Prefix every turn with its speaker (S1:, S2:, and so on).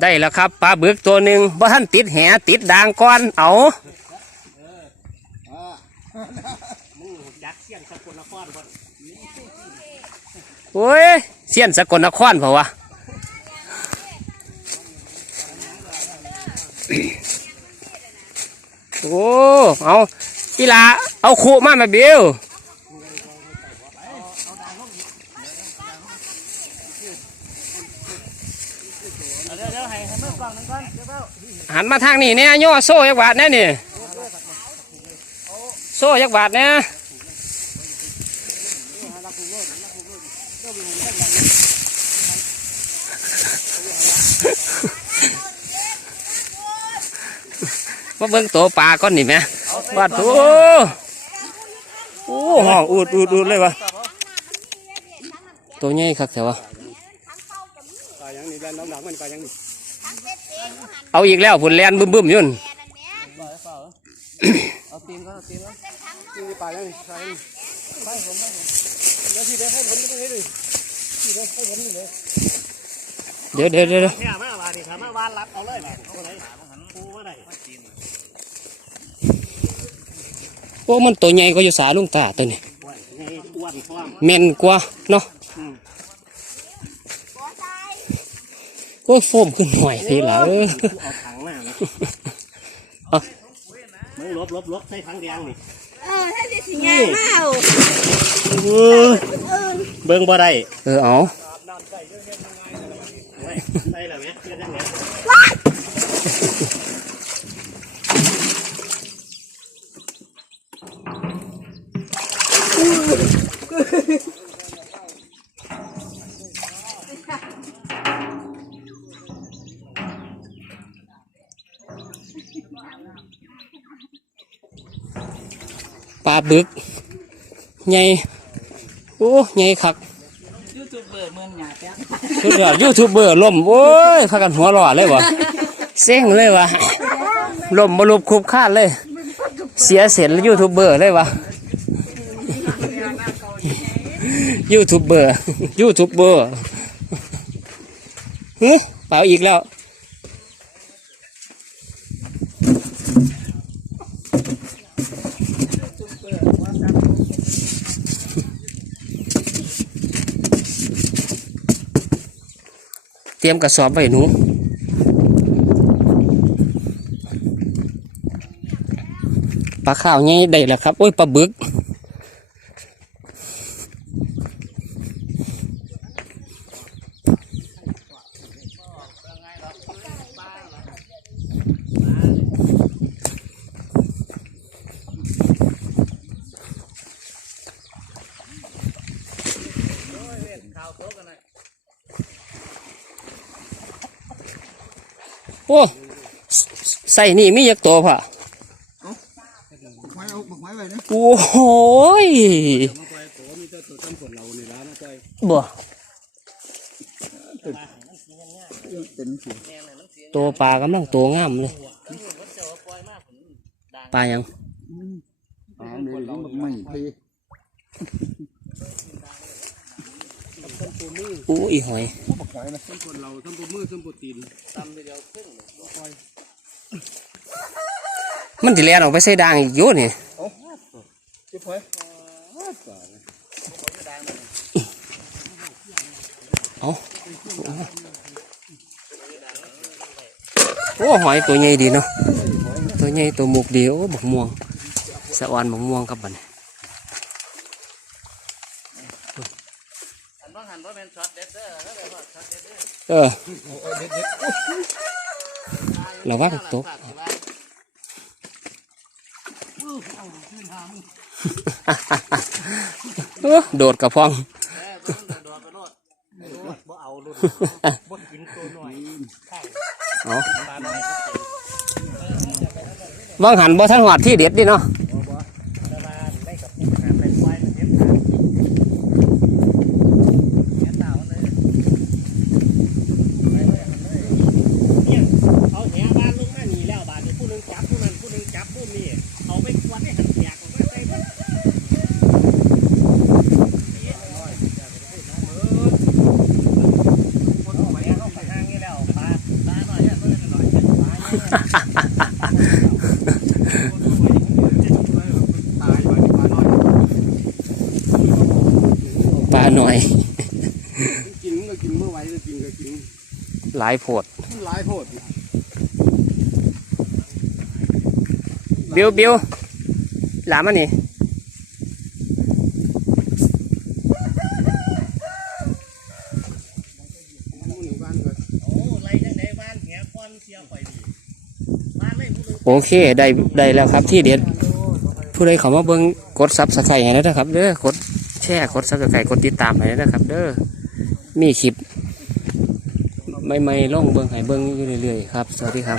S1: ได้แล้วครับปลาบึกตัวหนึ่งบ่ท่านติดแหติดด่างก้อนเอาโอ้ยเสียนสกลนครเปล่าวะโอ้เอากีฬาเอาขู่มาแม่บิว
S2: เดี๋ยวเดี๋ยวให้ให้มือกล้องนึงก่อนเดี๋ยวเปล่า
S1: หันมาทางนี้เนี่ยย่อโซ่ยักบาทแน่นี่โซ่ยักบาทเนี่ยมาเบิ่งตัวปลาก้อนนี่ไหมบาดโอ้โอ้ห้องอูดอูดอูดเลยวะตัวใหญ่คักแต่ว่า
S2: ปลายังนี่ แลนน้ำหนักมันปลายัง
S1: เอาอีกแล้วผุนแลนบึ้มบึ้มยุ่น
S2: เอาตีนก็เอาตีนก็นี่ปลายังนี่ปลายังไปผมไปผมเดี๋ยวทีเดียวให้ผมตรงนี้ดิทีเดียวให้ผมนี่เลย
S1: เดี๋ยวเดี๋ยวเดี๋ยวเดี๋ย
S2: มาบาดิครับมาวานรับเอาเลยบาเอาเลยปูมาได้
S1: โอ้มันตัวใหญ่ก็อยู่สาลุงตาตัวนี้
S2: อ้วนพร้อม
S1: เมนกว่าเนาะ โอ้ยโฟมขึ้นหน่อยทีละเออ
S2: เอาถังมานะ
S1: เอา
S2: มึงลบลบลบใส่ถังแดงนี่
S3: เออถ้าจะสิงานมาเอา
S2: เบิ่งบ่ได้
S1: เออเอา
S2: ได้แล้วไหมเพื่อนได้ไหม
S1: ปลาบึกใหญ่โอ้ใหญ่คัก
S3: ยูทูบเบอร์เมืองหยาแป๊บ
S1: สุดยอดยูทูบเบอร์ล่มโอ้ยพากันหัวร้อเลยวะเซ็งเลยวะล่มมาลุบคุบคาดเลย เสียเสร็จยูทูบเบอร์เลยวะยูทูบเบอร์ยูทูบเบอร์ฮึเปล่าอีกแล้ว รียมกระสอบไว้หนูปลาข้าวไงได้แล้วครับ โอ้ยปลาบึก โอ้ใส่นี่มียักตัวผ่ะ
S2: ไม้เอาไม้ไว้นะ
S1: โอ้โหย
S2: มาไปตัวมีเจ้าตัวต้นผลเรานี่แล้วมาไป
S1: บ่
S2: เป็นสี
S1: ตัวปลากำลังตัวงามเลยปลายัง
S2: อ๋อมีมันไม่ที
S1: โอ้อีหอย
S2: บักหอยนะต้นผลเราต้นผลมือต้นผลตีนตำไปเดียวครึ่ง
S1: มันสิแลนออกไปใส่ด่างอีกอยู่นี่
S2: เจ็บหอย
S1: โอ้หอยตัวใหญ่ดีเนาะตัวใหญ่ตัวหมกดีโอ้บักม่วงสะออนบักม่วงกับบัดน
S2: หันว่าหันว่าเป็นช็อตเด็ดเด้อแล้วแบบว่าช็อตเด็ดเด้อ
S1: เออระวังตกโดดกระพอง
S2: บ่เอาลุ่นบ่กินตัวหน่อย
S1: เอาวางหันบ่ทันหอดที่เด็ดดิเนาะ
S2: มาณได้กับผู้หาไปควายเก็บขาเก็บตาเลยเนี่ยเอาแหบ้านลงมาหนีแล้วบาดนี้ผู้นึงจับผู้นั้นผู้นึงจับผู้นี้เอาไปควันให้หันแตกออกมาใส่มัน
S4: ตายไปปลาน้อย
S1: ปลาหน่อย
S4: กินก็กินเมื่อไหวก็กินก็กิน
S1: หลายโพด
S4: มันหลายโพด
S1: บิวบิวหลามมันนี่
S4: มันหมู่บ้านก็
S1: โอเคได้ได้แล้วครับที่เด็ดผู้ใดเขามาเบิ้งกดซับสไครต์ให้นะครับเด้อกดแชร์กดซับสไครต์กดติดตามให้นะครับ เด้อมีคลิปใหม่ล่องเบิ้งให้เบิ้งอยู่เรื่อยๆครับ สวัสดีครับ